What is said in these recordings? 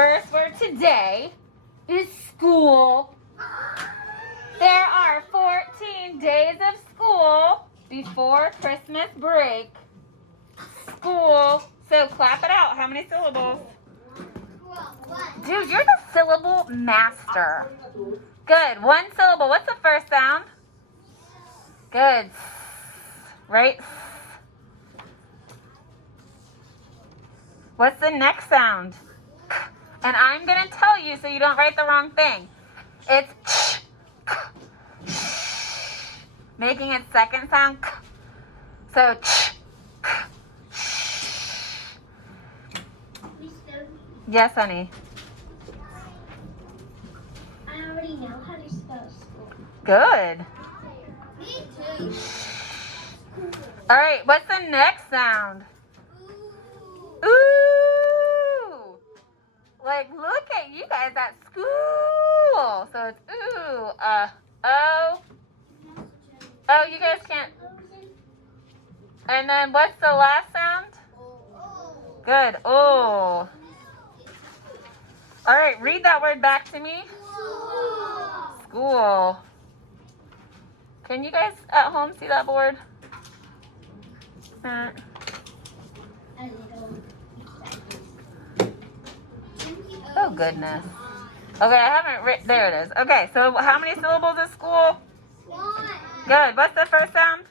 first word today is school. There are 14 days of school before Christmas break. School. So clap it out. How many syllables? Dude, you're the syllable master. Good. One syllable. What's the first sound? Good. Right? What's the next sound? And I'm going to tell you so you don't write the wrong thing. It's making its second sound. So yes, honey. I already know how to spell school. Good. Me too. All right, what's the next sound? Ooh. Like, look at you guys at school. So it's ooh, oh. Oh, you guys can't. And then what's the last sound? Good. Oh. All right, read that word back to me. School. Can you guys at home see that board? Oh, goodness. Okay, I haven't written. There it is. Okay, so how many syllables is school? One. Good. What's the first sound?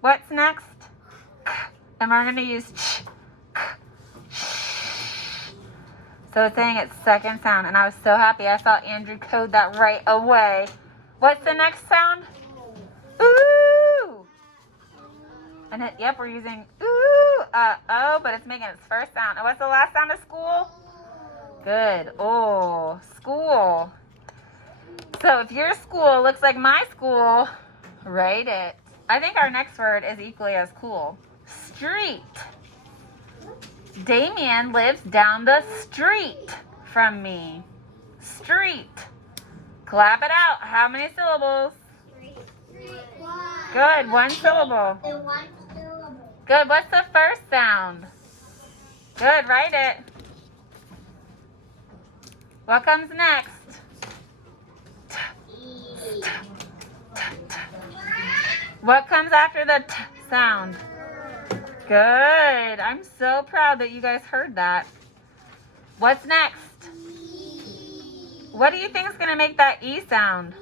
What's next? And we're going to use ch. So it's saying its second sound. And I was so happy. I saw Andrew code that right away. What's the next sound? Ooh. And yep, we're using ooh, oh, but it's making its first sound. And what's the last sound of school? Good. Oh, school. So if your school looks like my school, write it. I think our next word is equally as cool. Street. Damien lives down the street from me. Street. Clap it out. How many syllables? Good. One syllable. Good. What's the first sound? Good. Write it. What comes next? What comes after the t sound? Good. I'm so proud that you guys heard that. What's next? What do you think is going to make that E sound?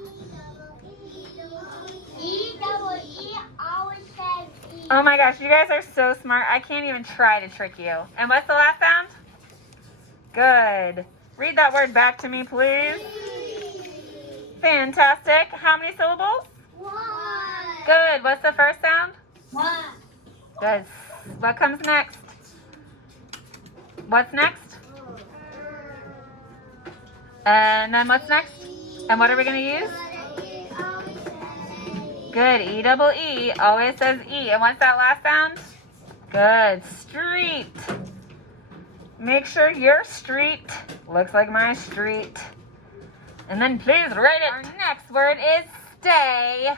E-double-E always says E. Oh my gosh, you guys are so smart. I can't even try to trick you. And what's the last sound? Good. Read that word back to me, please. Fantastic. How many syllables? One. Good. What's the first sound? One. Good. What comes next? What's next? And then what's next? And what are we going to use? Good. E-double-E always says E. And what's that last sound? Good. Street. Make sure your street looks like my street. And then please write it. Our next word is stay.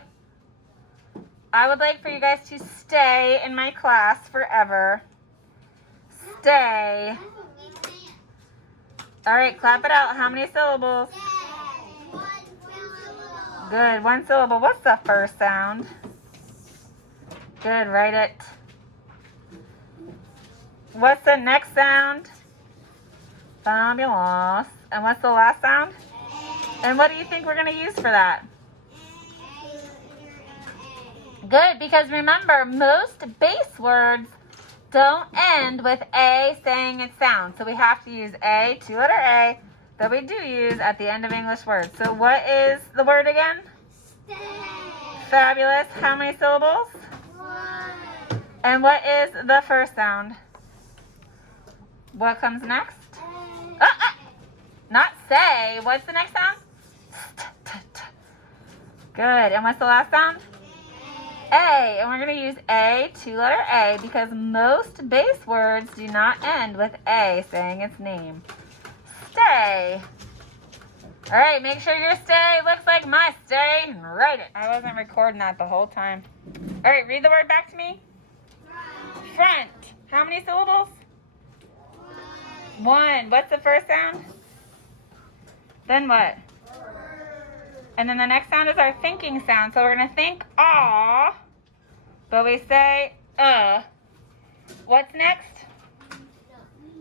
I would like for you guys to stay in my class forever. Stay. All right, clap it out. How many syllables? Good, one syllable. What's the first sound? Good, write it. What's the next sound? Fabulous. And what's the last sound? And what do you think we're going to use for that? Good, because remember, most base words don't end with A saying its sound. So we have to use A, two-letter A, that we do use at the end of English words. So what is the word again? Stay. Fabulous. How many syllables? One. And what is the first sound? What comes next? Not say. What's the next sound? Good. And what's the last sound? A. And we're going to use A, two-letter A, because most base words do not end with A saying its name. Stay. All right, make sure your stay looks like my stay and write it. I wasn't recording that the whole time. All right, read the word back to me. Front. How many syllables? One. What's the first sound? Then what? And then the next sound is our thinking sound. So we're going to think ah, but we say What's next?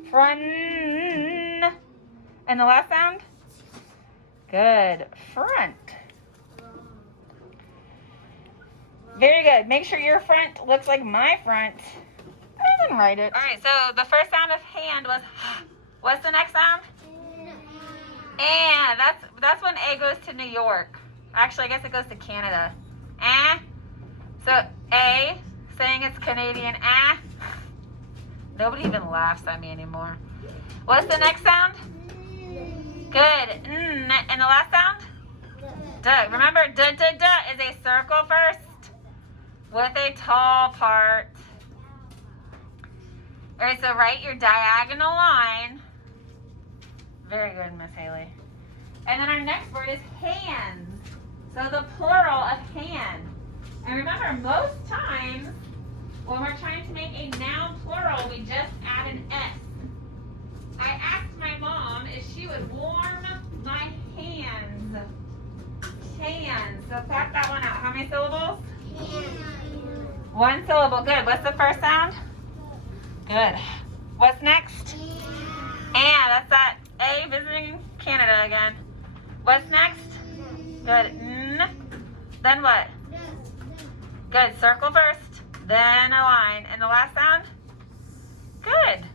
Front. And the last sound? Good. Front. Very good. Make sure your front looks like my front. I didn't write it. All right, so the first sound of hand was what's the next sound? And that's when A goes to New York. Actually, I guess it goes to Canada. So A, saying it's Canadian. Nobody even laughs at me anymore. What's the next sound? Good. And the last sound? Duh. Remember, duh is a circle first with a tall part. All right, so write your diagonal line. Very good, Miss Haley. And then our next word is hands. So the plural of hand. And remember, most times when we're trying to make a noun plural, we just add an S. I asked my mom if she would warm my hands. Hands. So clap that one out. How many syllables? One syllable. Good. What's the first sound? Good. What's next? And that's that A visiting Canada again. What's next? Good. N. Then what? Good. Circle first, then a line. And the last sound? Good.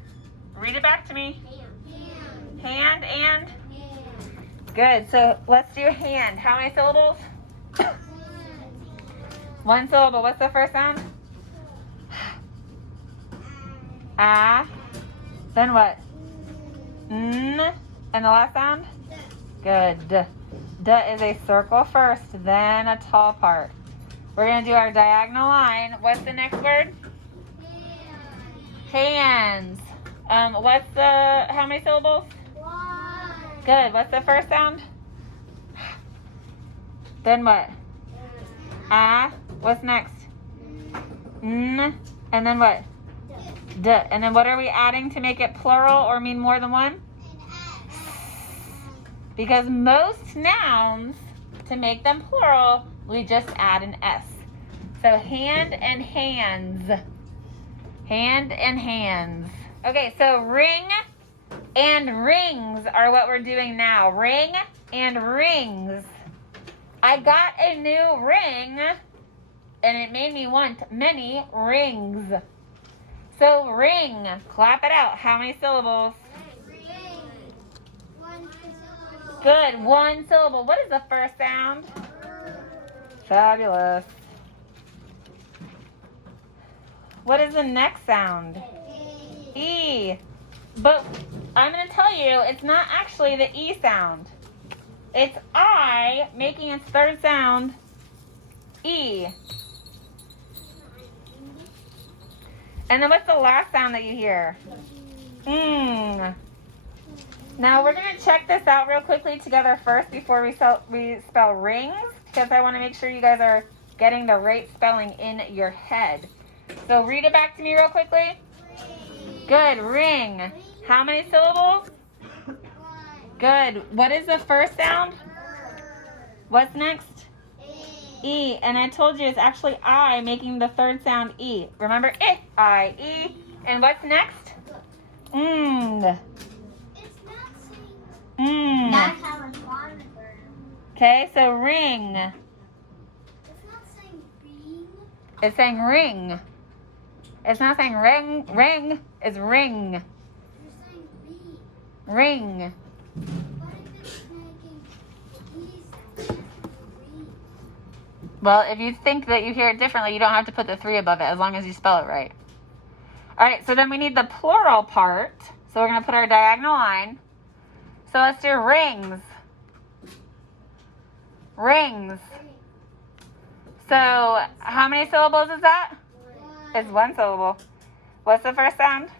Read it back to me. Hand and? Good. So let's do hand. How many syllables? One syllable. What's the first sound? Ah. Then what? N. And the last sound? Good. D is a circle first, then a tall part. We're going to do our diagonal line. What's the next word? Hands. How many syllables? Good. What's the first sound? Then what? Ah. What's next? N. And then what? D. And then what are we adding to make it plural or mean more than one? Because most nouns, to make them plural, we just add an S. So hand and hands. Hand and hands. Okay, so ring and rings are what we're doing now. Ring and rings. I got a new ring, and it made me want many rings. So ring, clap it out. How many syllables? Good, one syllable. What is the first sound? Fabulous. What is the next sound? E. But I'm going to tell you, it's not actually the E sound. It's I making its third sound, E. And then what's the last sound that you hear? Now we're going to check this out real quickly together first before we spell rings, because I want to make sure you guys are getting the right spelling in your head. So read it back to me real quickly. Good. Ring. How many syllables? Good. What is the first sound? What's next? E. And I told you it's actually I making the third sound E. Remember? I, E. And what's next? That's how it's on the bird. Okay, so ring. It's not saying bean. It's saying ring. It's not saying ring. Ring. It's ring. You're saying bean. Ring. What if it's making the E sound? Bean. Well, if you think that you hear it differently, you don't have to put the 3 above it as long as you spell it right. All right, so then we need the plural part. So we're going to put our diagonal line. So let's do rings. Rings. So how many syllables is that? It's one syllable. What's the first sound?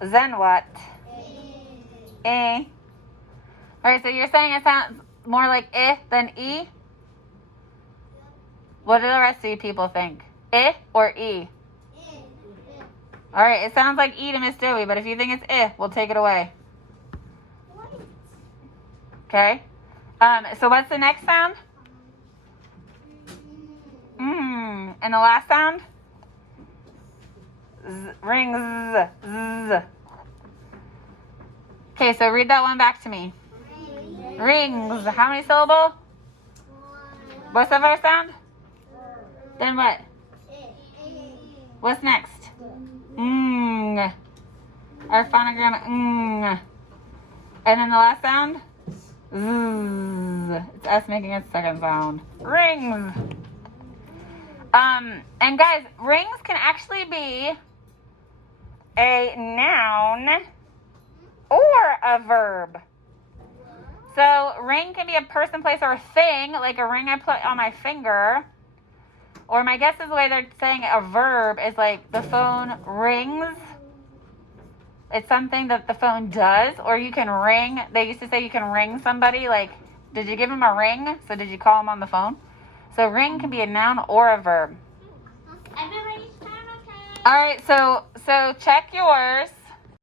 Then what? A. All right, so you're saying it sounds more like I than E? What do the rest of you people think? I or E? All right, it sounds like E to Miss Joey, but if you think it's we'll take it away. Okay. So what's the next sound? And the last sound? Rings. Z. Okay, so read that one back to me. Rings. How many syllable? What's the first sound? Then what? What's next? Our phonogram. And then the last sound? Z. It's us making its second sound. Rings. And guys, rings can actually be a noun or a verb. So ring can be a person, place, or a thing, like a ring I put on my finger. Or my guess is the way they're saying a verb is like the phone rings. It's something that the phone does. Or you can ring. They used to say you can ring somebody. Like, did you give him a ring? So did you call him on the phone? So ring can be a noun or a verb. Everybody's time, okay? All right, so check yours.